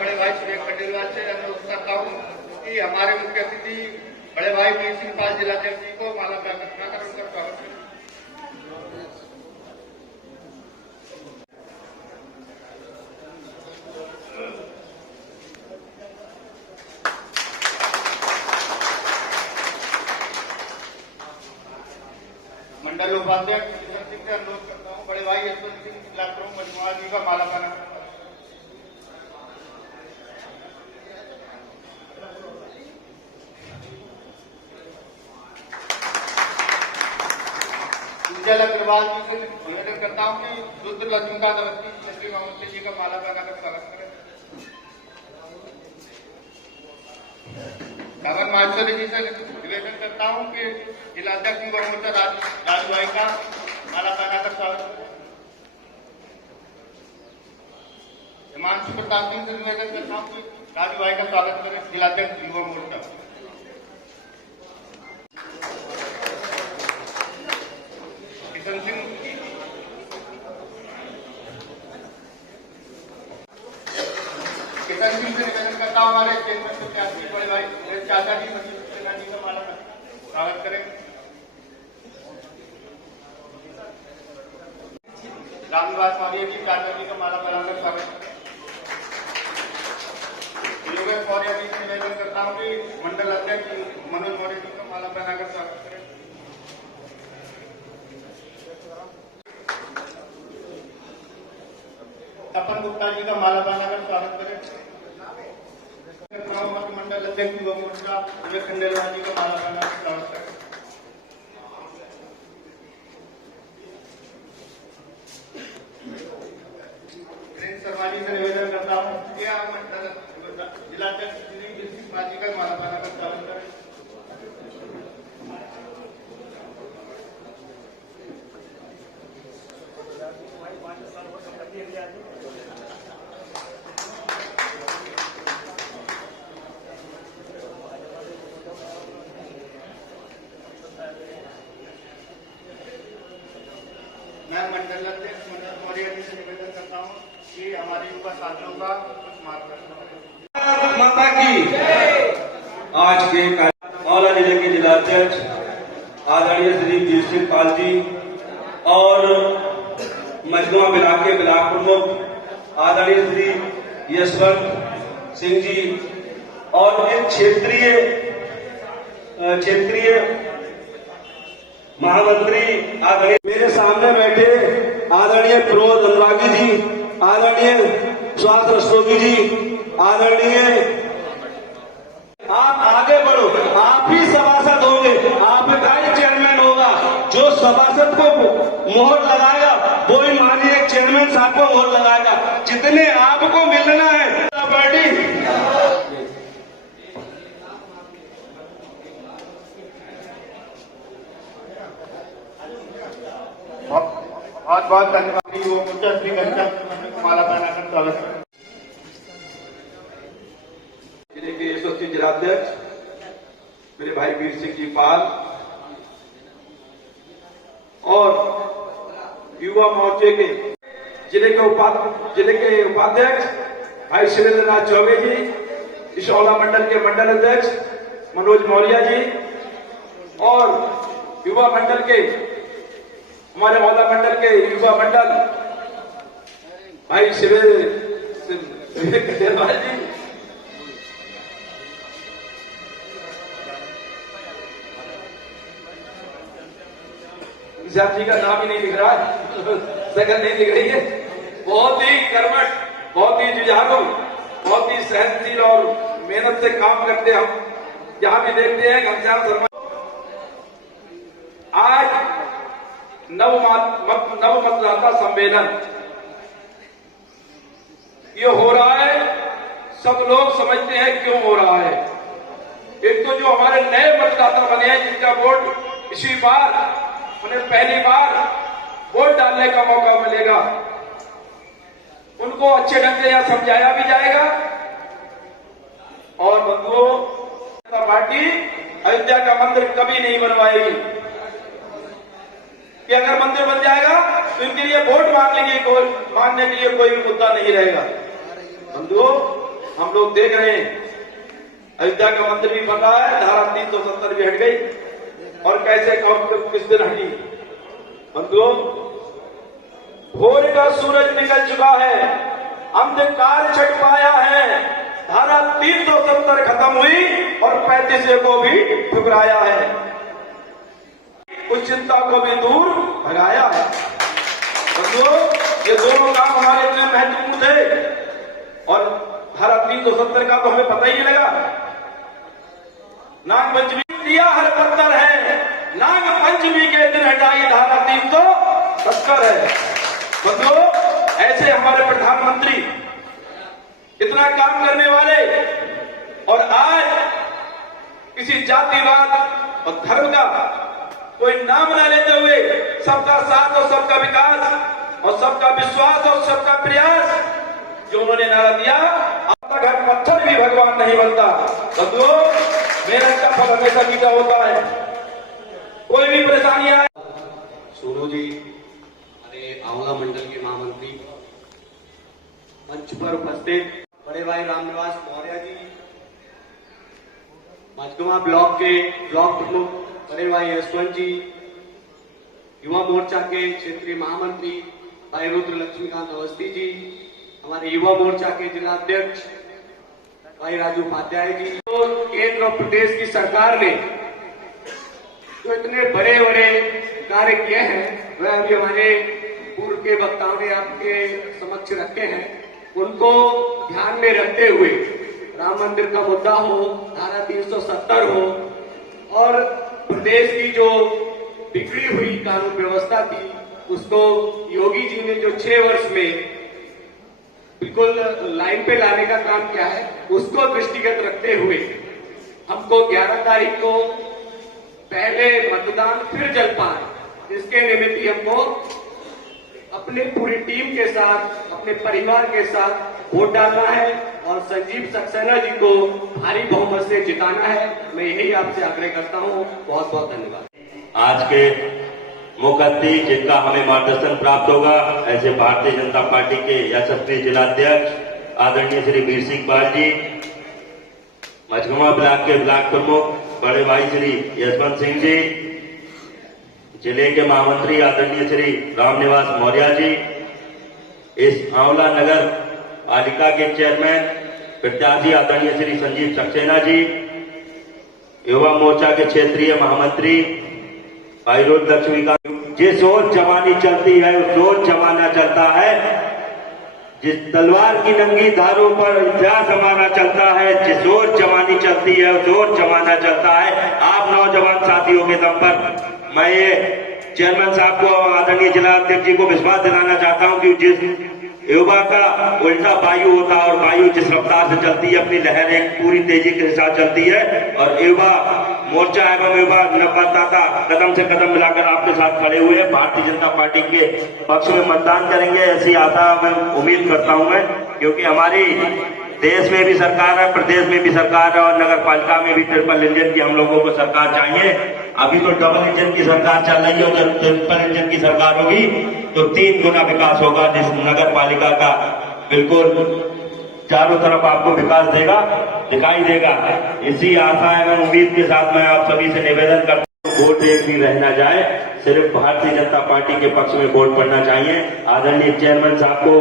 बड़े भाई सुरेश खंडेलवाल से अनुरोध करता हूँ कि हमारे मुख्य अतिथि बड़े भाई वीर सिंह पाल जिलाध्यक्ष जी को माला प्राप्त कर उनका स्वागत करें। मंडल उपाध्यक्ष सिंह से अनुरोध करता हूँ बड़े भाई यशवंत सिंह जिला प्रमुख मजमुआ जी का माला प्राप्त करें। जल अग्रवाल जी से निवेदन करता हूँ कि रुद्र लक्ष्मीकांत अवस्थी चंद्री मोहम्मद जी का माला लगाकर स्वागत करें। गगन माहेश्वरी जी से निवेदन करता हूँ कि जिलाध्यक्ष युवा मोर्चा राजू भाई का माला लगाकर स्वागत करें। हिमांशु प्रताप सिंह से निवेदन करता हूँ कि राजू भाई का स्वागत करें जिलाध्यक्ष युवा मोर्चा। किशन सिंह से निवेदन करता हूँ हमारे चेयरमैन प्रत्याशी बड़े भाई चाचा जी सेना जी का माला स्वागत करें। रामनिवास मौर्य जी चाचा जी का माला बनाकर स्वागत करें। योगेश मौर्य जी से निवेदन करता हूँ कि मंडल अध्यक्ष मनोज मौर्य जी का माला बनाकर स्वागत करें। तपन गुप्ता जी का माला बनाकर स्वागत करें। मंडल अध्यक्ष युवा मोर्चा सुरेश खंडेलवाल जी का माला बनाकर स्वागत करें। शर्मा जी से निवेदन करता हूँ कि मंडल जिलाध्यक्ष जी का माला बनाकर स्वागत करें। मैं मंडल अध्यक्ष मनोज मौर्य जी से निवेदन करता हूँ कि हमारे युवा साथियों का कुछ मार्गदर्शन माता की आज के औला जिले के जिलाध्यक्ष आदरणीय श्री वीर सिंह पाल जी और मजमुआ ब्लॉक के ब्लॉक प्रमुख आदरणीय श्री यशवंत सिंह जी और एक क्षेत्रीय महामंत्री आदरणीय मेरे सामने बैठे आदरणीय प्रमोद अनुरागी जी, आदरणीय स्वास्थ्य रस्तोगी जी, आदरणीय आप आगे बढ़ो, आप ही सभासद होंगे, आपका ही चेयरमैन होगा। जो सभासद को मोहर लगाएगा वो ही माननीय चेयरमैन साहब को मोहर लगाएगा। जितने आपको मिलना है पार्टी बहुत बहुत धन्यवाद। युवा मोर्चा श्री घनश्याम माला बनाकर स्वागत करें। जिले के यशस्वी जिलाध्यक्ष मेरे भाई वीर सिंह जी पाल और युवा मोर्चे के जिले के उपाध्यक्ष भाई सुरेंद्र नाथ चौबे जी, इस औला मंडल के मंडल अध्यक्ष मनोज मौर्य जी और युवा मंडल के हमारे औला मंडल के युवा मंडल भाई सुरेश खंडेलवाल जी, जी का नाम ही नहीं दिख रहा है, शकल नहीं दिख रही है। बहुत ही कर्मठ, बहुत ही जुझारू, बहुत ही सहनशील और मेहनत से काम करते हम जहां भी देखते हैं। घनश्याम शर्मा आज नव मतदाता सम्मेलन ये हो रहा है। सब लोग समझते हैं क्यों हो रहा है। एक तो जो हमारे नए मतदाता बने हैं जिनका वोट इसी बार उन्हें पहली बार वोट डालने का मौका मिलेगा, उनको अच्छे ढंग से यह समझाया भी जाएगा। और बंधुओं, पार्टी अयोध्या का मंदिर कभी नहीं बनवाएगी कि अगर मंदिर बन जाएगा तो इनके लिए वोट मांगने के लिए कोई भी मुद्दा नहीं रहेगा। बंधुओं, हम लोग देख रहे हैं अयोध्या का मंदिर भी बन रहा है, धारा 370 भी हट गई और कैसे किस दिन हटी। बंधुओं, भोर का सूरज निकल चुका है, अंधकार छट पाया है, धारा 370 खत्म हुई और 35 को भी ठुकराया है, उस चिंता को भी दूर भगाया है। बंधुओं, ये दोनों काम हमारे लिए महत्वपूर्ण थे और धारा 370 का तो हमें पता ही नहीं लगा। नाग पंचमी दिया हर पत्थर है, नाग पंचमी के दिन हटाई धारा 370 है। बंधुओं, ऐसे हमारे प्रधानमंत्री इतना काम करने वाले और आज किसी जातिवाद और धर्म का कोई नाम न लेते हुए सबका साथ और सबका विकास और सबका विश्वास और सबका प्रयास जो उन्होंने नारा दिया, अब तक हर पत्थर भी भगवान नहीं बनता। बंधुओं, मेहनत का फल हमेशा मीठा होता है। कोई भी परेशानी आए, सोनू जी, हमारे आंवला मंडल के महामंत्री, मंच पर उपस्थित बड़े भाई रामनिवास मौर्य जी, मझगवा ब्लॉक के ब्लॉक प्रमुख बड़े भाई यशवंत जी, युवा मोर्चा के क्षेत्रीय महामंत्री भाई रुद्र लक्ष्मीकांत अवस्थी जी, हमारे युवा मोर्चा के जिलाध्यक्ष भाई राजू उपाध्याय जी। तो केंद्र और प्रदेश की सरकार ने जो इतने बड़े बड़े कार्य किए हैं वह अभी हमारे पूर्व के वक्ताओं ने आपके समक्ष रखे हैं, उनको ध्यान में रखते हुए राम मंदिर का मुद्दा हो, धारा 370 हो और प्रदेश की जो बिगड़ी हुई कानून व्यवस्था थी उसको योगी जी ने जो 6 वर्ष में बिल्कुल लाइन पे लाने का काम किया है, उसको दृष्टिगत रखते हुए हमको 11 तारीख को पहले मतदान फिर जलपान, इसके निमित्त ही हमको अपनी पूरी टीम के साथ, अपने परिवार के साथ वोट डालना है और संजीव सक्सेना जी को भारी बहुमत से जिताना है। मैं यही आपसे आग्रह करता हूं। बहुत बहुत धन्यवाद। आज के मुख्य अतिथि जिनका हमें मार्गदर्शन प्राप्त होगा, ऐसे भारतीय जनता पार्टी के यशस्वी जिलाध्यक्ष आदरणीय श्री वीर सिंह पाल जी, मझगवा ब्लॉक के ब्लॉक प्रमुख बड़े भाई श्री यशवंत सिंह जी, जिले के महामंत्री आदरणीय श्री रामनिवास मौर्य जी, इस आंवला नगर पालिका के चेयरमैन प्रत्याशी आदरणीय श्री संजीव सक्सेना जी, युवा मोर्चा के क्षेत्रीय महामंत्री भाई रुद्र लक्ष्मीकांत। जिस ओर जवानी चलती है उस ओर जमाना चलता है, जिस तलवार की नंगी धारों पर इतिहास हमारा चलता है, जिस ओर जवानी चलती है उस ओर जमाना चलता है। आप नौजवान साथियों के दम पर मैं ये चेयरमैन साहब को, आदरणीय जिला अध्यक्ष जी को विश्वास दिलाना चाहता हूं कि जिस युवा का उल्टा वायु होता है और वायु जिस रफ्तार से चलती है, अपनी लहर एक पूरी तेजी के साथ चलती है और युवा मोर्चा एवं युवा मतदाता कदम से कदम मिलाकर आपके साथ खड़े हुए हैं। भारतीय जनता पार्टी के पक्ष में मतदान करेंगे ऐसी आशा मैं उम्मीद करता हूं मैं, क्योंकि हमारी देश में भी सरकार है, प्रदेश में भी सरकार है और नगर पालिका में भी ट्रिपल इंजन की हम लोगों को सरकार चाहिए। अभी तो डबल इंजन की सरकार चल रही है, जब ट्रिपल इंजन की सरकार होगी तो 3 गुना विकास होगा जिस नगर पालिका का। बिल्कुल चारों तरफ आपको विकास दिखाई देगा। इसी आशा एवं उम्मीद के साथ मैं आप सभी से निवेदन करता हूं, वोट एक भी रह न जाए, सिर्फ भारतीय जनता पार्टी के पक्ष में वोट पड़ना चाहिए। आदरणीय चेयरमैन साहब को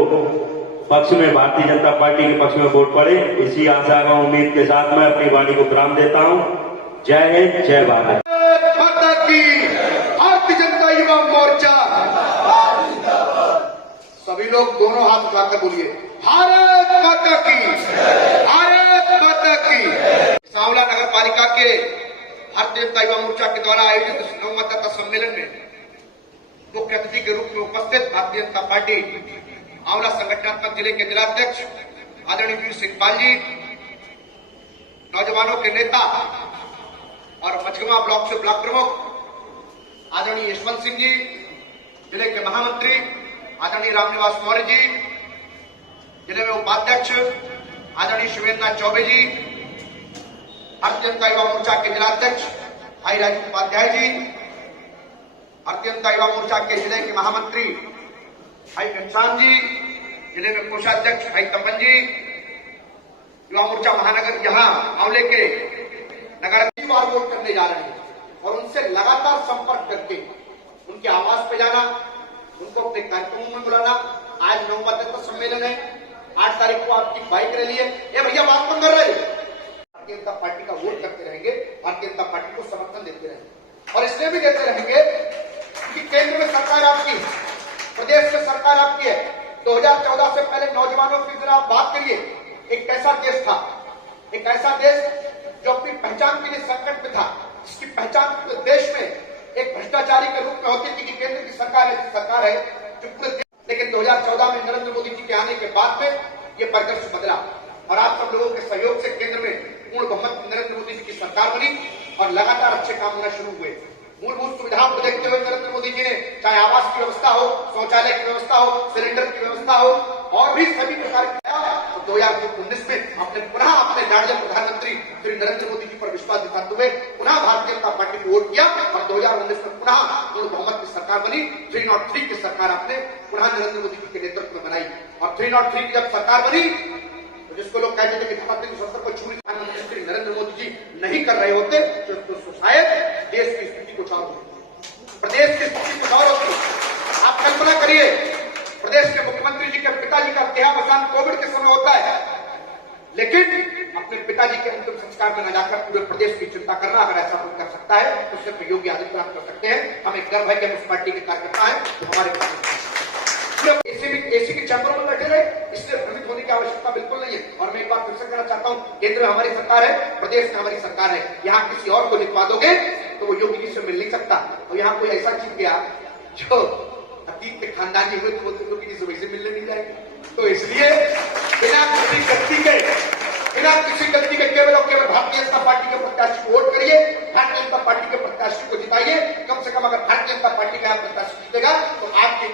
पक्ष में, भारतीय जनता पार्टी के पक्ष में वोट पड़े, इसी आशा एवं उम्मीद के साथ मैं अपनी वाणी को विराम देता हूं। जय हिंद, जय भारत माता की। भारतीय जनता युवा मोर्चा, सभी लोग दोनों हाथ उठाकर बोलिए भारत माता की, भारत माता की। आंवला नगर पालिका के भारतीय जनता युवा मोर्चा के द्वारा आयोजित इस नवमतदाता सम्मेलन में मुख्य अतिथि के रूप में उपस्थित भारतीय जनता पार्टी आंवला संगठनात्मक जिले के जिलाध्यक्ष आदरणीय वीर सिंह पाल जी, नौजवानों के नेता और मझगवा ब्लॉक से ब्लॉक प्रमुख आदरणीय यशवंत सिंह जी, जिले के महामंत्री आदरणीय रामनिवास मौर्य जी, जिले में उपाध्यक्ष आदरणीय शिवेंद्र चौबे जी, भारतीय जनता युवा मोर्चा के जिलाध्यक्ष भाई राजू उपाध्याय जी, भारतीय जनता युवा मोर्चा के जिले के महामंत्री भाई घनश्याम जी, जिले में कोषाध्यक्ष भाई तपन जी, युवा मोर्चा महानगर यहाँ आंवले के नगर बार वोट करने जा रहे हैं और उनसे लगातार संपर्क करके उनके आवास पे जाना, उनको अपने कार्यक्रमों में बुलाना। आज 9 मतदाता सम्मेलन है, 8 तारीख को आपकी बाइक रैली है। ये भैया बात कौन कर रहे हैं? भारतीय जनता पार्टी का वोट करते रहेंगे, भारतीय जनता पार्टी को समर्थन देते रहेंगे और इसलिए भी देते रहेंगे कि केंद्र में सरकार आपकी, प्रदेश में सरकार आपकी है। 2014 से पहले नौजवानों की जरा आप बात करिए, एक कैसा देश था, एक ऐसा देश जो अपनी पहचान के लिए संकट में था, जिसकी पहचान देश में एक भ्रष्टाचारी के रूप में होती थी कि केंद्र की सरकार है जो पूरे देश। लेकिन 2014 में नरेंद्र मोदी जी के आने के बाद में ये परिदृश्य बदला और आप सब लोगों के सहयोग से केंद्र में पूर्ण बहुमत नरेंद्र मोदी जी की सरकार बनी और लगातार अच्छे काम होना शुरू हुए। मूलभूत सुविधाओं को देखते हुए नरेंद्र मोदी जी ने चाहे आवास की व्यवस्था हो, शौचालय की व्यवस्था हो, सिलेंडर की व्यवस्था हो और भी सभी प्रकार की 2019 में आपने पुनः अपने लाडले प्रधानमंत्री श्री नरेंद्र मोदी जी पर विश्वास दिखाते हुए पुनः भारतीय जनता पार्टी को वोट किया और 2019 में पुनः पूर्ण बहुमत की सरकार बनी। 303 की सरकार आपने पुनः नरेंद्र मोदी जी के नेतृत्व में बनाई और 303 की जब सरकार बनी तो जिसको लोग कहते थे कि धमकी शस्त्र को छूरी प्रधानमंत्री नरेंद्र मोदी जी नहीं कर रहे होते तो शायद देश की स्थिति कुछ और होती, प्रदेश की स्थिति कुछ और होती। आप कल्पना करिए, प्रदेश के मुख्यमंत्री जी के पिताजी का देहावसान कोविड के समय होता है, लेकिन अपने पिताजी के अंतिम संस्कार में न जाकर पूरे प्रदेश की चिंता करना, अगर ऐसा कोई कर सकता है तो सिर्फ योगी आदित्यनाथ कर सकते हैं। हमें गर्व है कि हम उस पार्टी के कार्यकर्ता हैं तो हमारे एसी के चैम्बर में बैठे रहे, इसलिए भ्रमित होने की आवश्यकता बिल्कुल नहीं है। और मैं एक बात फिर से कहना चाहता हूं, केंद्र में हमारी सरकार है, प्रदेश में हमारी सरकार है। यहाँ किसी और को जितवा दोगे तो वो योगी जी से मिल नहीं सकता। और यहाँ कोई ऐसा जीत गया जो अतीत के खानदानी हुए तो वो योगी जी से वैसे मिलने नहीं जाएंगे। तो इसलिए बिना किसी गलती के केवल और केवल भारतीय जनता पार्टी के प्रत्याशी को वोट करिए, भारतीय जनता पार्टी के प्रत्याशी को जिताइए। कम से कम अगर भारतीय जनता पार्टी का प्रत्याशी जीतेगा तो आपके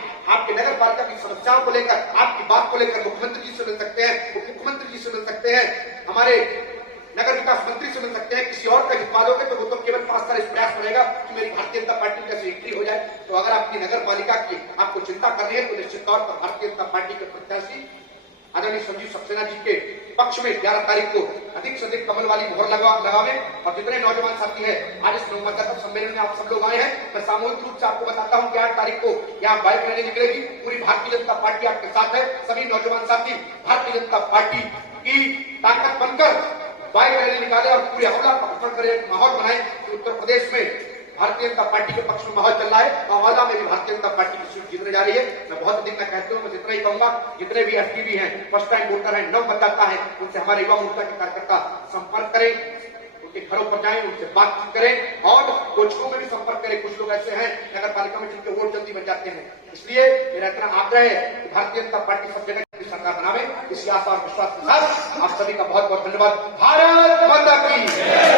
नगर पालिका की समस्याओं को लेकर, आपकी बात को लेकर मुख्यमंत्री जी से मिल सकते हैं, उप मुख्यमंत्री जी से मिल सकते हैं, हमारे नगर विकास मंत्री से मिल सकते हैं। किसी और का जितवा दोगे तो वो तो केवल 5 साल इस प्रयास बनेगा कि मेरी भारतीय जनता पार्टी कैसे एंट्री हो जाए। तो अगर आपकी नगर पालिका की आपको चिंता करनी है तो निश्चित तौर पर भारतीय जनता पार्टी के प्रत्याशी आदरणीय संजीव सक्सेना जी के पक्ष में 11 तारीख को अधिक से अधिक कमल वाली मोहर लगावे। और जितने नौजवान साथी हैं आज इस मतदाता सम्मेलन में आप सब लोग आए हैं, मैं सामूहिक रूप से आपको बताता हूं कि 8 तारीख को यहाँ बाइक रैली निकलेगी। पूरी भारतीय जनता पार्टी आपके साथ है। सभी नौजवान साथी भारतीय जनता पार्टी की ताकत बनकर बाइक रैली निकाले और पूरे हमला का गठन करे, माहौल बनाए कि उत्तर प्रदेश में भारतीय जनता पार्टी के पक्ष में माहौल चल रहा है। आंवला में भी भारतीय जनता पार्टी की सीट जीतने जा रही है। मैं बहुत अधिक मैं कहता हूं, मैं जितना ही कहूंगा, जितने भी एफटीवी हैं, फर्स्ट टाइम वोटर हैं, नव मतदाता है, उनसे हमारे युवा मोर्चा के कार्यकर्ता संपर्क करें, उनके घरों पर जाएं, उनसे बातचीत करें और कोचकों में भी संपर्क करें। कुछ लोग ऐसे हैं नगर पालिका में जिनके वोट जल्दी बन जाते हैं। इसलिए मेरा इतना आग्रह है कि भारतीय जनता पार्टी सब जगह की सरकार बनावे। इसी आशा और विश्वास के साथ आप सभी का बहुत बहुत धन्यवाद। भारत माता की,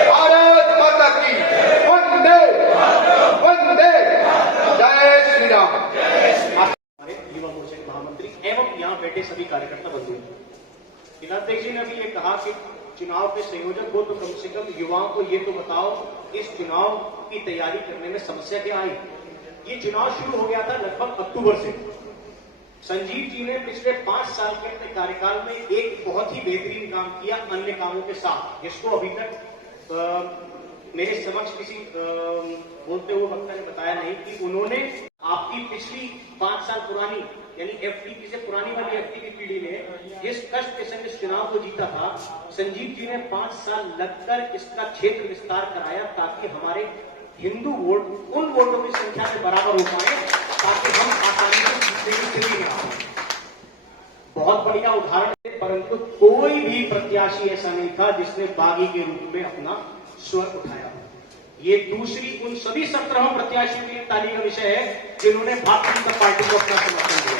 भारत माता की, वंदे वंदे, जय श्री राम। हमारे युवा मोर्चा के महामंत्री एवं यहाँ बैठे सभी कार्यकर्ता बंधु, जिलाध्यक्ष जी ने अभी ये कहा कि चुनाव के संयोजक हो तो कम से कम युवाओं को ये तो बताओ इस चुनाव की तैयारी करने में समस्या क्या आई। ये चुनाव शुरू हो गया था लगभग अक्टूबर से। संजीव जी ने पिछले 5 साल के अपने कार्यकाल में एक बहुत ही बेहतरीन काम किया अन्य कामों के साथ, जिसको अभी तक मेरे समक्ष किसी बोलते हुए वक्ता ने बताया नहीं कि उन्होंने आपकी पिछली 5 साल पुरानी यानी एफटीपी से पुरानी वाली एफटीपी पीढ़ी ने जिस कष्ट के संग इस चुनाव को जीता था, संजीव जी ने 5 साल लगकर इसका क्षेत्र विस्तार कराया ताकि हमारे हिंदू वोट उन वोटों की संख्या में बराबर हो पाए ताकि हम आसानी से जीतने की स्थिति में आए। बहुत बढ़िया उदाहरण है, परंतु कोई भी प्रत्याशी ऐसा नहीं था जिसने बागी के रूप में अपना स्वर उठाया। ये दूसरी उन सभी 17 प्रत्याशियों के लिए ताली का विषय है जिन्होंने भारतीय जनता पार्टी को अपना समर्थन दिया।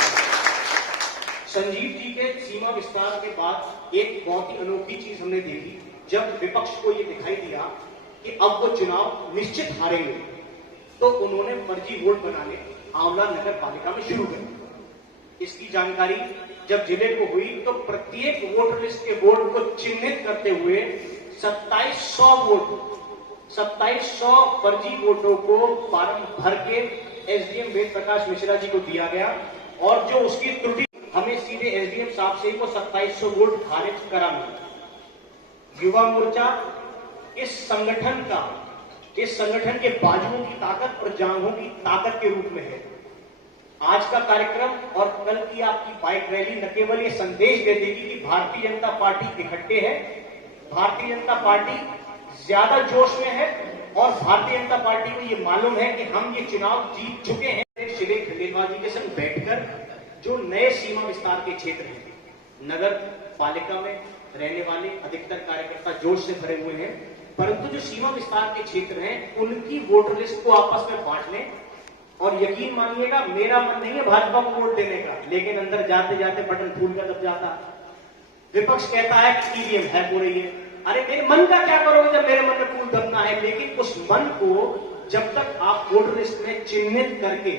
संजीव जी के सीमा विस्तार के बाद एक बहुत ही अनोखी चीज हमने देखी। जब विपक्ष को ये दिखाई दिया कि अब वो चुनाव निश्चित हारेंगे तो उन्होंने फर्जी वोट बनाने आंवला नगर पालिका में शुरू कर दी। इसकी जानकारी जब जिले को हुई तो प्रत्येक वोटर लिस्ट के वोट को चिन्हित करते हुए 2700 फर्जी वोटों को फार्म भर के एसडीएम वेद प्रकाश मिश्रा जी को दिया गया और जो उसकी त्रुटि हमें सीधे एसडीएम साहब से ही वो 2700 वोट खारिज करा मिला। युवा मोर्चा इस संगठन के बाजुओं की ताकत और जांघों की ताकत के रूप में है। आज का कार्यक्रम और कल की आपकी बाइक रैली न केवल ये संदेश दे देगी कि भारतीय जनता पार्टी इकट्ठे है, भारतीय जनता पार्टी ज्यादा जोश में है और भारतीय जनता पार्टी को ये मालूम है कि हम ये चुनाव जीत चुके हैं। श्री खंडेलवाल जी के संग बैठकर जो नए सीमा विस्तार के क्षेत्र हैं, नगर पालिका में रहने वाले अधिकतर कार्यकर्ता जोश से भरे हुए हैं, परंतु जो सीमा विस्तार के क्षेत्र हैं उनकी वोटर लिस्ट को आपस में बांट लें। और यकीन मानिएगा, मेरा मन नहीं है भाजपा को वोट देने का, लेकिन अंदर जाते जाते बटन फूल का दब जाता। विपक्ष कहता है कि ईवीएम हैक हो रही है। अरे मेरे मन का क्या करोगे जब मेरे मन में फूल दबना है। लेकिन उस मन को जब तक आप वोटर लिस्ट में चिन्हित करके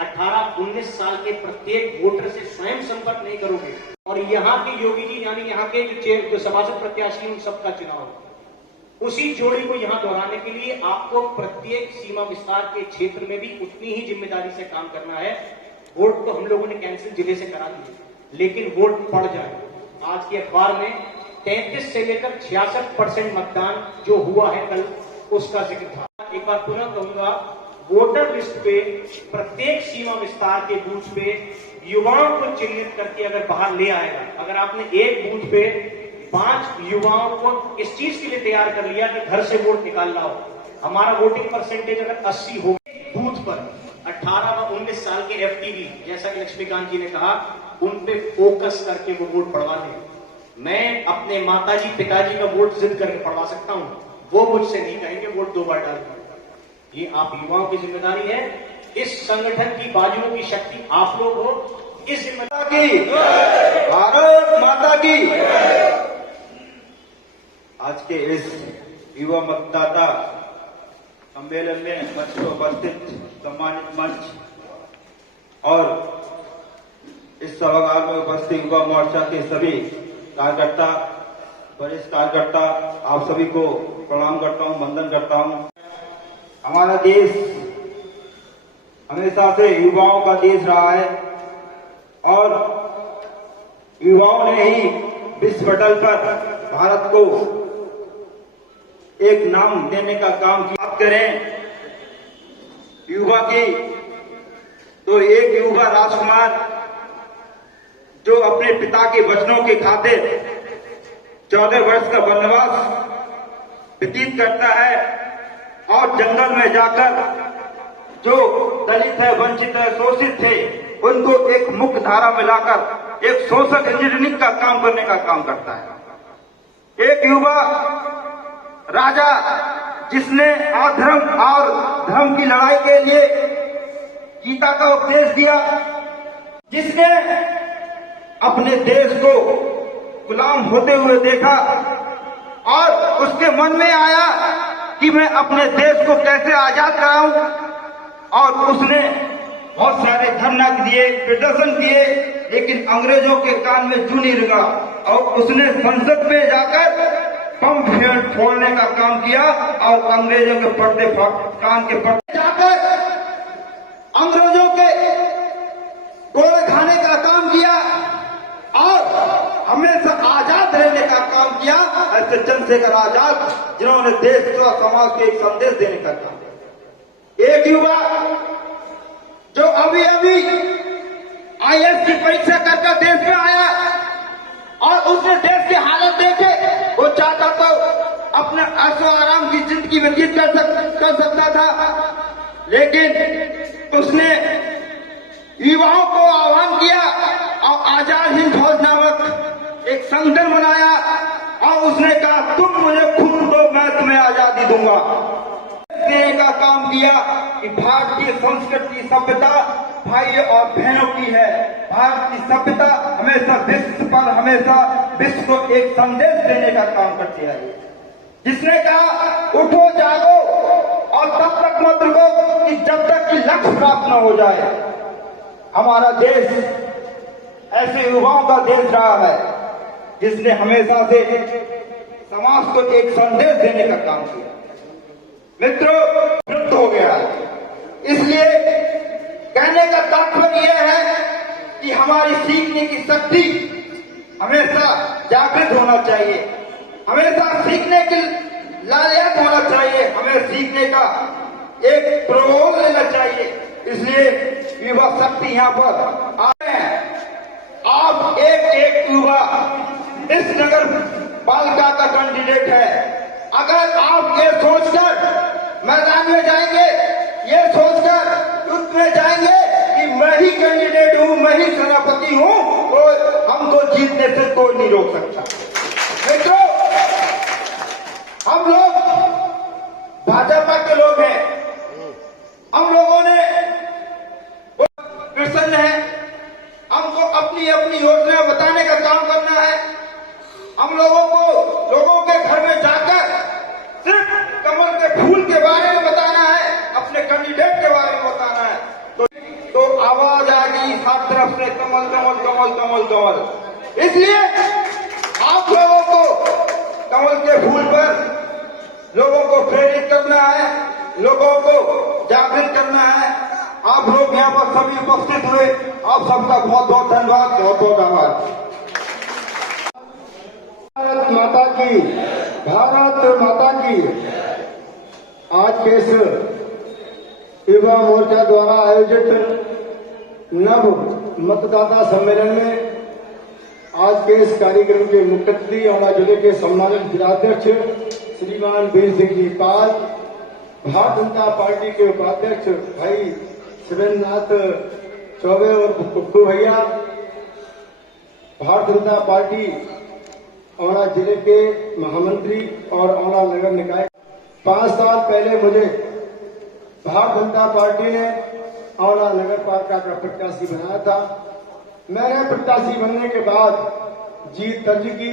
18-19 साल के प्रत्येक वोटर से स्वयं संपर्क नहीं करोगे, और यहाँ के योगी जी यानी यहाँ के जो सभासद प्रत्याशी उन सबका चुनाव, उसी जोड़ी को यहाँ दोहराने के लिए आपको प्रत्येक सीमा विस्तार के क्षेत्र में भी उतनी ही जिम्मेदारी से काम करना है। वोट तो हम लोगों ने कैंसिल जिले से करा दिए, लेकिन वोट पड़ जाए। आज के अखबार में 33 से लेकर 66% मतदान जो हुआ है कल, उसका जिक्र था। एक बार पुनः कहूंगा, वोटर लिस्ट पे प्रत्येक सीमा विस्तार के बूथ पे युवाओं को चिन्हित करके अगर बाहर ले आएगा, अगर आपने एक बूथ पे 5 युवाओं को इस चीज के लिए तैयार कर लिया कि घर से वोट निकालना हो, हमारा वोटिंग परसेंटेज अगर 80 हो, बूथ पर 18 व 19 साल के एफटीवी, जैसा कि लक्ष्मीकांत जी ने कहा, उन पे फोकस करके वो वोट पड़वा दें। मैं अपने माताजी पिताजी का वोट जिद करके पड़वा सकता हूं, वो मुझसे नहीं कहेंगे वोट 2 बार डाल दो। ये आप युवाओं की जिम्मेदारी है। इस संगठन की बाजुओं की शक्ति आप लोग हो। इस जिम्मेदारी की भारत माता की। आज के इस युवा मतदाता सम्मेलन में मंच पर उपस्थित सम्मानित मंच और इस सभागार में उपस्थित युवा मोर्चा के सभी कार्यकर्ता, वरिष्ठ कार्यकर्ता, आप सभी को प्रणाम करता हूं, वंदन करता हूं। हमारा देश हमेशा से युवाओं का देश रहा है और युवाओं ने ही विश्व पटल पर भारत को एक नाम देने का काम किया। बात करें युवा की, तो एक युवा राजकुमार जो अपने पिता के वचनों के खातिर 14 वर्ष का वनवास व्यतीत करता है और जंगल में जाकर जो दलित है, वंचित है, शोषित थे, उनको एक मुख्य धारा में लाकर एक सोशल इंजीनियरिंग का काम करने का काम करता है। एक युवा राजा जिसने अधर्म और धर्म की लड़ाई के लिए गीता का उपदेश दिया, जिसने अपने देश को गुलाम होते हुए देखा और उसके मन में आया कि मैं अपने देश को कैसे आजाद कराऊं, और उसने बहुत सारे धरना दिए, प्रदर्शन किए, लेकिन अंग्रेजों के कान में जू नहीं लगा और उसने संसद में जाकर बम फोड़ने का काम किया और अंग्रेजों के पर्दे कान के पर्दे जाकर अंग्रेजों के गोले खाने का काम किया और हमेशा आजाद रहने का काम किया। ऐसे चंद्रशेखर आजाद जिन्होंने देश का समाज को एक संदेश देने का काम किया। एक युवा जो अभी अभी आईएएस की परीक्षा कर देश में आया और उसने देश की हालत देखे, वो चाहता तो अपने ऐशो आराम की जिंदगी व्यतीत कर सकता था, लेकिन उसने युवाओं को आह्वान किया और आजाद हिंद फौज नामक एक संगठन बनाया और उसने कहा तुम मुझे खून दो, मैं तुम्हें आजादी दूंगा। देने का काम किया कि भारतीय संस्कृति सभ्यता भाइयों और बहनों की है। भारत की सभ्यता हमेशा विश्व पर, हमेशा विश्व को एक संदेश देने का काम करती है, जिसने कहा उठो जागो और तब तक मत रुको कि जब तक कि लक्ष्य प्राप्त न हो जाए। हमारा देश ऐसे युवाओं का देश रहा है जिसने हमेशा से समाज को एक संदेश देने का काम किया। मित्रों, मृत हो गया, इसलिए कहने का तात्पर्य यह है कि हमारी सीखने की शक्ति हमेशा जागृत होना चाहिए। हमेशा सीखने की लालयत होना चाहिए, हमें सीखने का एक प्रलोभन लेना चाहिए। इसलिए युवा शक्ति यहाँ पर आए हैं। आप एक युवा इस नगर पालिका का कैंडिडेट है। अगर आप ये सोचकर मैदान में जाएंगे, ये सोचकर युद्ध में जाएंगे कि मैं ही कैंडिडेट हूं, मैं ही सेनापति हूं, तो हमको जीतने से कोई नहीं रोक सकता। मित्रों, हम लोग भाजपा के लोग हैं। हम लोगों ने प्रसन्न है, हमको अपनी अपनी योजना बताने का काम करना है। हम लोगों को लोगों के घर में जाकर सिर्फ कमल के फूल के बारे में बताना है, अपने कैंडिडेट के बारे में बताना है। तो आवाज आ गई सब तरफ से, कमल कमल कमल कमल कमल। इसलिए आप लोगों को कमल के फूल पर लोगों को प्रेरित करना है, लोगों को जागृत करना है। आप लोग यहाँ पर सभी उपस्थित हुए, आप सबका बहुत बहुत धन्यवाद, बहुत बहुत आभार। भारत माता की, भारत माता की। आज के इस युवा मोर्चा द्वारा आयोजित नव मतदाता सम्मेलन में आज के इस कार्यक्रम के मुख्य अतिथि आंवला जिले के सम्मानित जिलाध्यक्ष श्रीमान वीर सिंह जी पाल, भारतीय जनता पार्टी के उपाध्यक्ष भाई सुरेंद्रनाथ चौबे और कुक्कू भैया, भारतीय जनता पार्टी आंवला जिले के महामंत्री और आंवला नगर निकाय। 5 साल पहले मुझे भारतीय जनता पार्टी ने आंवला नगर पालिका का प्रत्याशी बनाया था। मैंने प्रत्याशी बनने के बाद जीत दर्ज की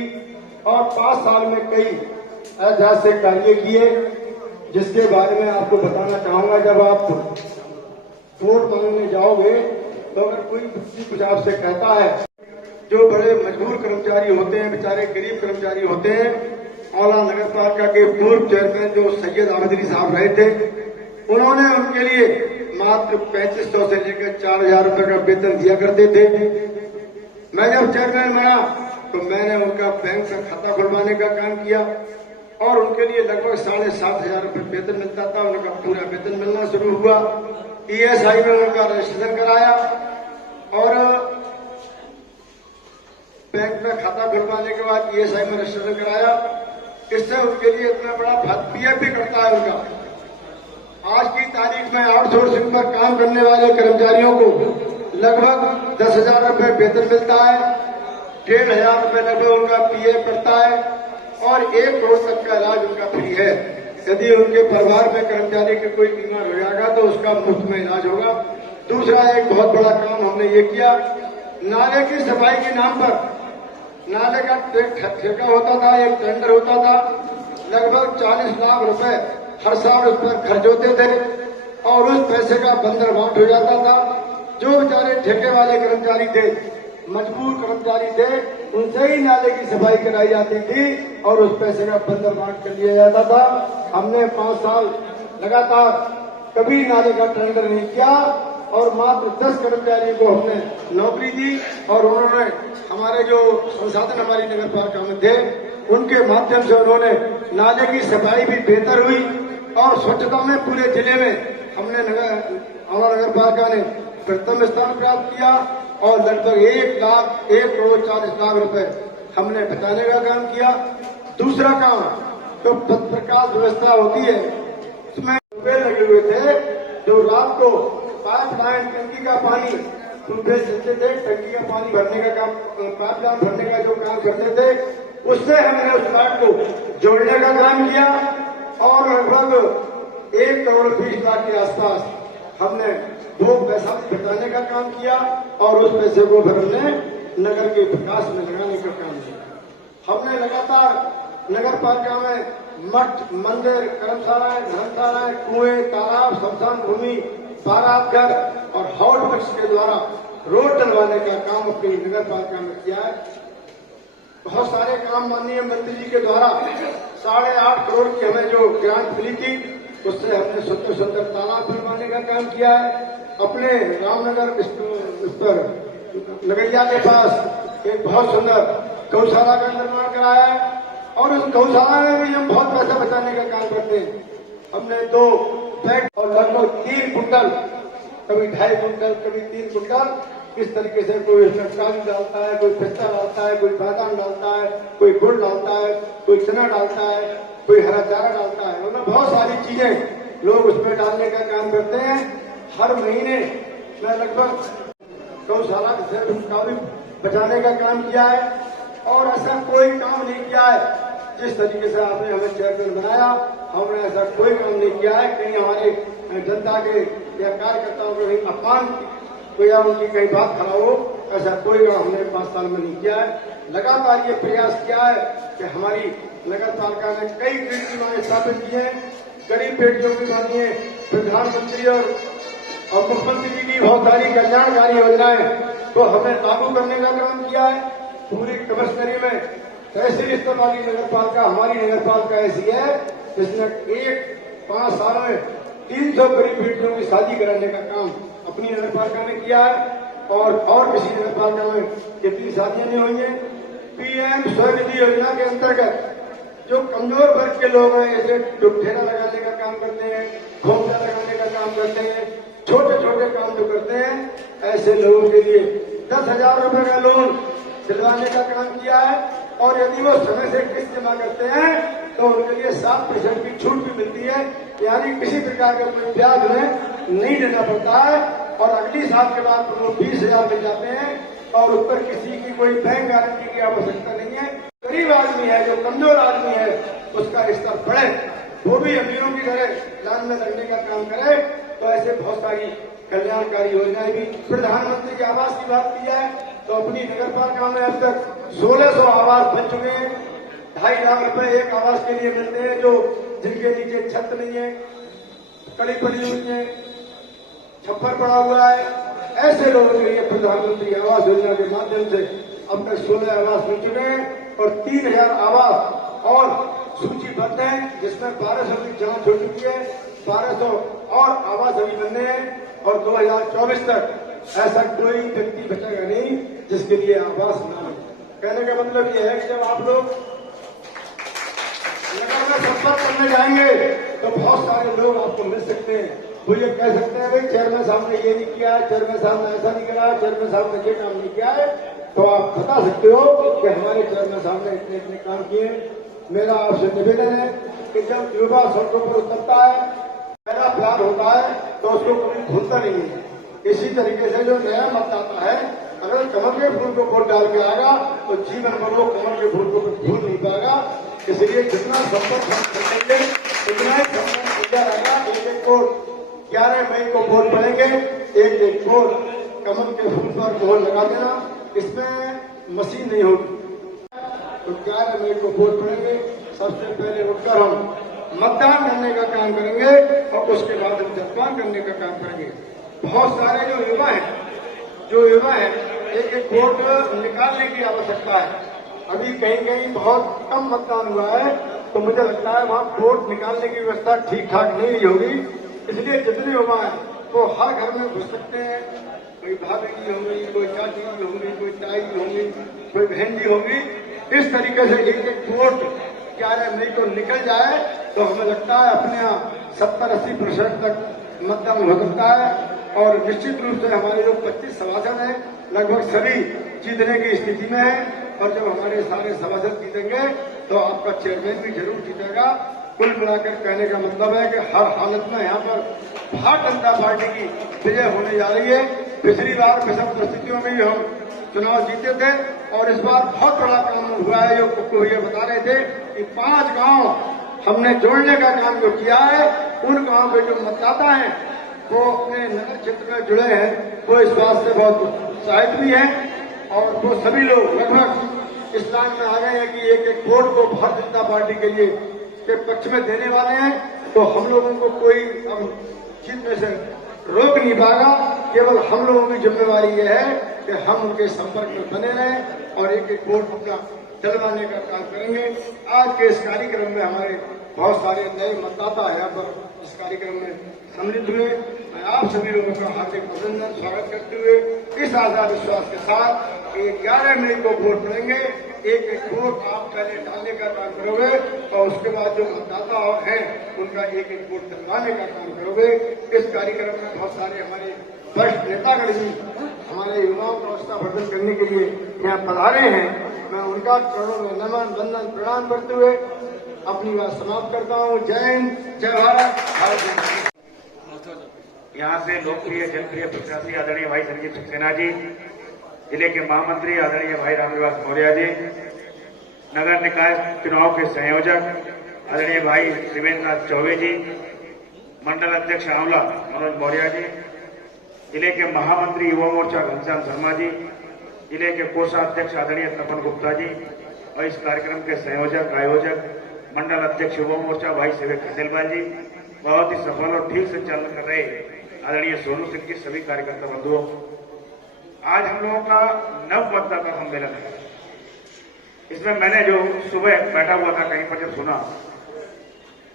और 5 साल में कई ऐतिहासिक कार्य किए, जिसके बारे में आपको बताना चाहूंगा। जब आप वोट मांगने जाओगे तो अगर कोई व्यक्ति कुछ आपसे कहता है, जो बड़े मजबूर कर्मचारी होते हैं, बेचारे गरीब कर्मचारी होते हैं, आंवला नगर पालिका के पूर्व चेयरमैन जो सैयद आबदरी साहब रहे थे, उन्होंने उनके लिए मात्र 3500 से लेकर 4000 रुपए का वेतन दिया करते थे। मैं जब चेयरमैन बना तो मैंने उनका बैंक का खाता खुलवाने का काम किया और उनके लिए लगभग 7500 रुपए वेतन मिलता था। उनका पूरा वेतन मिलना शुरू हुआ। ESI में उनका रजिस्ट्रेशन कराया और बैंक में खाता खुलवाने के बाद ESI में रजिस्ट्रेशन कराया। इससे उनके लिए इतना बड़ा PF भी कटता है उनका। आज की तारीख में आउटसोर्सिंग पर काम करने वाले कर्मचारियों को लगभग 10,000 रुपए वेतन मिलता है, 1,500 रुपए लगभग उनका PF कटता है और 1 करोड़ तक का इलाज उनका फ्री है। यदि उनके परिवार में कर्मचारी के कोई बीमार हो जाएगा तो उसका मुफ्त में इलाज होगा। दूसरा एक बहुत बड़ा काम हमने ये किया, नाले की सफाई के नाम पर नाले का ठेका होता था, एक टेंडर होता था, लगभग 40 लाख रुपए हर साल उस पर खर्च होते थे और उस पैसे का बंदर बांट हो जाता था। जो बेचारे ठेके वाले कर्मचारी थे, मजबूर कर्मचारी थे, उनसे ही नाले की सफाई कराई जाती थी और उस पैसे का बंदर बांट कर लिया जाता था। हमने 5 साल लगातार कभी नाले का टेंडर नहीं किया और मात्र 10 कर्मचारियों को हमने नौकरी दी और उन्होंने हमारे जो संसाधन हमारी नगर पालिका में थे, उनके माध्यम से उन्होंने नाले की सफाई भी बेहतर हुई और स्वच्छता में पूरे जिले में हमने आंवला नगर पालिका ने प्रथम स्थान प्राप्त किया और लगभग 1 करोड़ 40 लाख रुपए हमने बचाने का काम किया। दूसरा काम, जो पथ प्रकाश व्यवस्था होती है, उसमें ट्यूबवेल लगे हुए थे जो रात को पाइपलाइन टंकी का पानी ट्यूबवेल चलते थे, टंकी का पानी भरने का काम, पाइपलाइन भरने का जो काम करते थे, उससे हमने उस लाइट को जोड़ने का काम किया और लगभग 1 करोड़ 20 लाख के आसपास हमने 2 पैसा बचाने का काम किया और उस पैसे को फिर हमने नगर के विकास में लगाने का काम किया। हमने लगातार नगर पालिका में मठ, मंदिर, कर्मशालाएं, धर्मशालाएं, कुएं, तालाब, शमशान भूमि, बारात घर और हॉट बक्स के द्वारा रोड डलवाने का काम अपनी नगर पालिका में किया है। बहुत सारे काम माननीय मंत्री जी के द्वारा 8.5 करोड़ की हमें जो ग्रांट मिली थी, उससे हमने सुंदर सुंदर तालाब बनवाने का काम किया है। अपने रामनगर इस पर नगरिया के पास एक बहुत सुंदर गौशाला का निर्माण कराया है और उस गौशाला में भी हम बहुत पैसा बचाने का काम करते हैं। हमने 2 फैक्ट और लगभग 3 कुंटल, कभी 2.5 कुंटल, कभी 3 कुंटल, इस तरीके से कोई उसमें काजू डालता है, कोई पिस्ता डालता है, कोई बादाम डालता है, कोई गुड़ डालता है, कोई चना डालता है, कोई हरा चारा डालता है, मतलब बहुत सारी चीजें लोग उसमें डालने का काम करते हैं। हर महीने मैं लगभग गौशाला से उसका भी बचाने का काम किया है और ऐसा कोई काम नहीं किया है जिस तरीके से आपने हमें चेयरमैन बनाया, हमने ऐसा कोई काम नहीं किया है। कहीं हमारे जनता के या कार्यकर्ताओं के कहीं अपमान को या उनकी कहीं बात खराब हो, ऐसा कोई काम हमने 5 साल में नहीं किया है। लगातार ये प्रयास किया है कि हमारी नगर पालिका ने कई ग्रिड योजनाएं स्थापित की हैं, गरीब बेटियों की बानी है, प्रधानमंत्री और मुख्यमंत्री जी की बहुत सारी कल्याणकारी योजनाएं तो हमने लागू करने का काम किया है। पूरी कमिश्नरी में तहसील स्तर वाली नगर पालिका हमारी नगर पालिका ऐसी है जिसने 5 साल में 300 गरीब बेटियों की शादी कराने का काम अपनी नगर पालिका ने किया है और किसी नगर पालिका में कितनी शादियां नहीं हुई हैं। पीएम स्वनिधि योजना के अंतर्गत जो कमजोर वर्ग के लोग हैं, जैसे ठेला लगाने का काम करते हैं, खोमचा लगाने का काम करते हैं, छोटे छोटे काम जो करते हैं, ऐसे लोगों के लिए 10,000 रुपए का लोन दिलवाने का काम किया है और यदि वो समय से किस्त जमा करते हैं तो उनके लिए 7% की छूट भी मिलती है, यानी किसी प्रकार का कोई ब्याज उन्हें नहीं देना पड़ता है और अगली साल के बाद वो 20,000 मिल जाते हैं और उस पर किसी की कोई बैंक गारंटी की आवश्यकता नहीं है। गरीब आदमी है, जो कमजोर आदमी है, उसका स्तर बढ़े, वो भी अमीरों की तरह लाइन में लगने का काम करे। तो ऐसे बहुत सारी कल्याणकारी योजनाएं भी, प्रधानमंत्री के आवास की बात की जाए तो अपनी नगर पालिका में अब तक 1600 आवास बन चुके हैं। 2.5 लाख रुपए एक आवास के लिए मिलते हैं, जो जिनके नीचे छत नहीं है, कड़ी पड़ी हुई है, छप्पर पड़ा हुआ है, ऐसे लोगों के लिए प्रधानमंत्री आवास योजना के माध्यम से अब तक 16 आवास मिल चुके हैं और 3000 आवास और सूचीबद्ध हैं, जिसमें 1200 की जांच हो चुकी है। 1200 और आवास अभी बनने हैं और 2024 तक ऐसा कोई व्यक्ति बचेगा नहीं जिसके लिए आवास न हो। कहने का मतलब यह है कि जब आप लोग नगर में संपर्क करने जाएंगे तो बहुत सारे लोग आपको मिल सकते हैं। वो ये कह सकते हैं भाई चेयरमैन साहब ने ये नहीं किया है, चेयरमैन साहब ने ऐसा नहीं करा, चेयरमैन साहब ने ये काम नहीं किया है, तो आप बता सकते हो कि हमारे चेयरमैन साहब ने इतने इतने काम किए। मेरा आपसे निवेदन है कि जब युवा सड़कों पर उतरता है, पहला प्यार होता है तो उसको कभी भूलता नहीं है। इसी तरीके से जो नया मतदाता है, अगर कमल के फूल को वोट डाल के आएगा तो जीवन भर वो कमल के फूल को भूल नहीं पाएगा। इसलिए जितना संपर्क हम करेंगे उतना ही संपर्क मिलता रहेगा। 1-1 वोट 11 मई को वोट पड़ेंगे, 1-1 वोट कमल के फूल पर मोहर लगा देना, इसमें मशीन नहीं होगी। तो 11 मई को वोट पड़ेंगे, सबसे पहले उठकर हम मतदान करने का काम करेंगे और उसके बाद हम मतदान करने का काम करेंगे। बहुत सारे जो युवा है 1-1 वोट निकालने की आवश्यकता है। अभी कहीं कहीं बहुत कम मतदान हुआ है, तो मुझे लगता है वहां वोट निकालने की व्यवस्था ठीक ठाक नहीं हुई होगी। इसलिए जितने युवा हैं वो हर घर में घुस सकते हैं। कोई भाभी जी होंगी, कोई चाची जी होंगी, कोई ताई जी होंगी, कोई बहन जी होंगी। इस तरीके से 1-1 वोट 11 मई को निकल जाए तो हमें लगता है अपने यहाँ 70-80% तक मतदान हो सकता है। और निश्चित रूप से हमारे जो 25 सभासद हैं लगभग सभी जीतने की स्थिति में है और जब हमारे सारे सभासद जीतेंगे तो आपका चेयरमैन भी जरूर जीतेगा। कुल मिलाकर कहने का मतलब है कि हर हालत में यहाँ पर भारतीय जनता पार्टी की विजय होने जा रही है। पिछली बार विषम परिस्थितियों में भी हम चुनाव जीते थे और इस बार बहुत बड़ा काम हुआ है। जो कुक्कू भैया बता रहे थे कि 5 गांव हमने जोड़ने का काम जो किया है, उन गांव के जो मतदाता हैं वो अपने नगर क्षेत्र में जुड़े हैं, वो इस बात से बहुत उत्साहित भी हैं और वो सभी लोग लगभग इस लाइन में आ गए हैं कि 1-1 वोट को भारतीय जनता पार्टी के लिए के पक्ष में देने वाले हैं। तो हम लोगों को कोई अब जीतने से रोक नहीं पाएगा। केवल हम लोगों की जिम्मेवारी यह है कि हम उनके संपर्क में बने रहें और 1-1 वोट अपना दिलवाने का काम करेंगे। आज के इस कार्यक्रम में हमारे बहुत सारे नए मतदाता यहाँ पर इस कार्यक्रम में सम्मिलित हुए। मैं आप सभी लोगों का हार्दिक अभिनंदन स्वागत करते हुए इस आशा विश्वास के साथ 11 मई को वोट पड़ेंगे एक एक वोट आप पहले डालने का काम करोगे और उसके बाद जो मतदाता और हैं उनका एक एक वोट डलवाने का काम करोगे। इस कार्यक्रम में बहुत सारे हमारे वरिष्ठ नेतागण भी हमारे युवाओं का उत्साहवर्धन करने के लिए यहाँ पधारे हैं। मैं उनका चरणों में नमन वंदन प्रणाम करते हुए अपनी बात समाप्त करता हूँ। जय हिंद, जय भारत, भारत माता की। यहाँ से लोकप्रिय जनप्रिय प्रत्याशी आदरणीय भाई संजीव सक्सेना जी, जिले के महामंत्री आदरणीय भाई रामनिवास मौर्य जी, नगर निकाय चुनाव के संयोजक आदरणीय भाई शिवेंद्र नाथ चौबे जी, मंडल अध्यक्ष आंवला मनोज मौर्य जी, जिले के महामंत्री युवा मोर्चा घनश्याम शर्मा जी, जिले के कोषाध्यक्ष आदरणीय तपन गुप्ता जी और इस कार्यक्रम के संयोजक आयोजक मंडल अध्यक्ष युवा मोर्चा भाई सेवक खंडेलवाल जी, बहुत ही सफल और ठीक से चल कर रहे आदरणीय सोनू सिंह जी, सभी कार्यकर्ता बंधुओं, आज हम लोगों का नव मतदाता सम्मेलन है। इसमें मैंने जो सुबह बैठा हुआ था कहीं पर जब सुना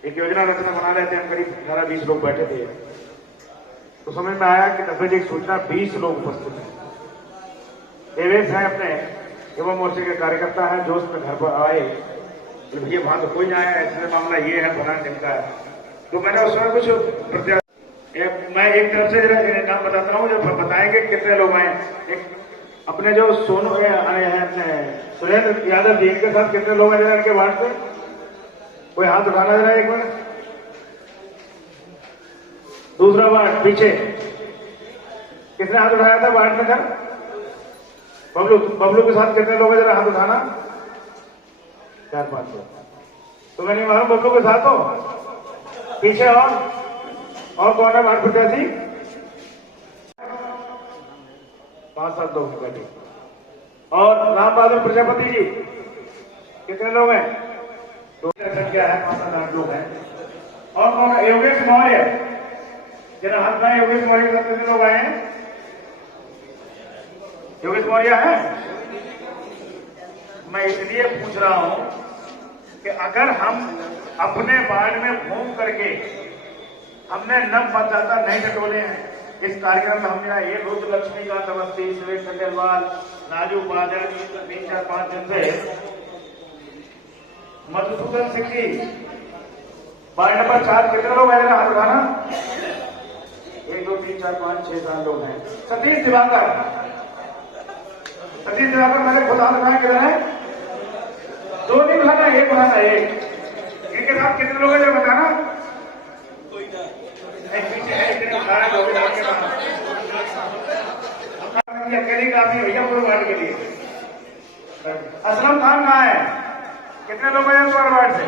एक योजना रचना बना रहे थे, हम करीब 18-20 लोग बैठे थे, तो समझ में आया कि 10 बजे की सूचना 20 लोग उपस्थित हैं। देवेश है अपने युवा मोर्चे के कार्यकर्ता हैं, जोश में घर पर आए, भैया वहां तो कोई ना आया, ऐसे मामला ये है फलाना ढिमका है। तो मैंने उसमें कुछ मैं एक तरफ से नाम बताता हूँ, जब बताएंगे कितने लोग आए। एक अपने जो सोनू आए हैं अपने सुरेंद्र यादव जी, इनके साथ कितने लोग हैं जरा इनके वार्ड से, कोई हाथ उठाना जरा एक बार। दूसरा वार्ड पीछे किसने हाथ उठाया था वार्ड में सर? बबलू के साथ कितने लोग हैं जरा हाथ उठाना। 4-5 लोग। तो मैंने मालूम बबलू के साथ हो पीछे और कौन है वार्ड प्रत्याशी? 5-7 लोग निकले। और राम बहादुर प्रजापति जी कितने लोग हैं? 2 क्या है, 5-7 लोग हैं। और कौन है? योगेश मौर्य, जरा हाथ में। योगेश मौर्य के साथ कितने लोग आए हैं? योगेश मौर्य है। मैं इसलिए पूछ रहा हूं कि अगर हम अपने वार्ड में घूम करके हमने नव मतदाता नहीं टटोले हैं, इस कार्यक्रम में हमने ये रुद्र लक्ष्मीकांत अवस्थी, सुरेश खंडेलवाल, राजू बादल, 3-4-5 दिन से मधुसूदन सिंह जी, वार्ड नंबर 4 कितने लोग हैं हाथ उठाना? 1, 2, 3, 4, 5, 6, 7 लोग हैं। सतीश दिवाकर मैंने खुद हाथ उठाए किधर है? 2 नहीं उठाना, 1 उठाना, 1। इनके साथ कितने लोग हैं जब बताना? पीछे है, अकेली काफी भैया पूरे वार्ड के लिए। असलम खान कहाँ है? कितने लोग हैं तुम्हारे वार्ड से?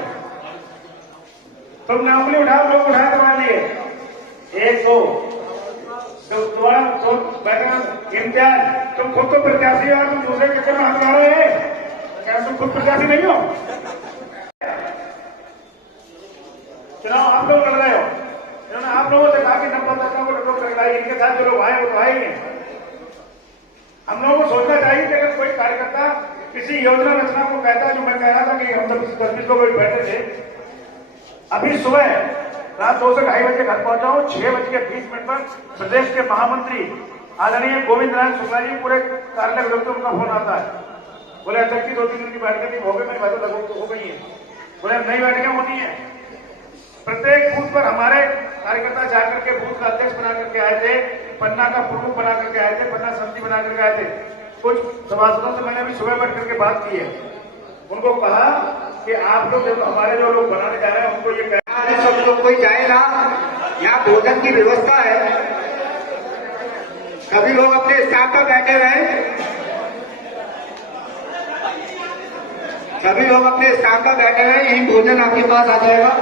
तुम ना उंगली उठाओ, लोग उठाए तुम्हारे लिए। 1, 2 तुम्हारा बैठा इम्तियाज, तुम खुद तो प्रत्याशी हो, तुम दूसरे चक्कर में हाथ ला रहे हैं, क्या तुम खुद प्रत्याशी नहीं हो? चुनाव आप लोग लड़ रहे हो, इन्होंने आप लोगों से कहा कि 90% को लोग लड़ाई, इनके साथ जो लोग आए वो तो आए ही हैं। हम लोगों को सोचना चाहिए कि अगर कोई कार्यकर्ता किसी योजना रचना को कहता, जो मैं कह रहा था कि हम 10-20 लोग बैठे थे, अभी सुबह रात 2 से 2:30 बजे घर पहुंचा हूं, 6:20 पर प्रदेश के महामंत्री आदरणीय गोविंद नारायण शुक्ला जी पूरे कार्यालय में उनका फोन आता है। बोले अध्यक्ष की 2-3 दिन की बैठकें हो गई, मेरी बातें लगभग हो गई है। बोले नई बैठकें होनी है। प्रत्येक बूथ पर हमारे कार्यकर्ता जाकर के बूथ का अध्यक्ष बना करके आए थे, पन्ना का प्रमुख बना करके आए थे, पन्ना समिति बना करके आए थे। कुछ सभासदों से मैंने अभी सुबह बैठ करके बात की है, उनको कहा कि आप लोग हमारे जो लोग बनाने जा रहे हैं उनको ये कहना, सब लोग कोई जाए ना, यहाँ भोजन की व्यवस्था है, सभी लोग अपने स्थान पर बैठे रहे, सभी लोग अपने स्थान पर बैठे रहे, यही भोजन आपके पास आ जाएगा।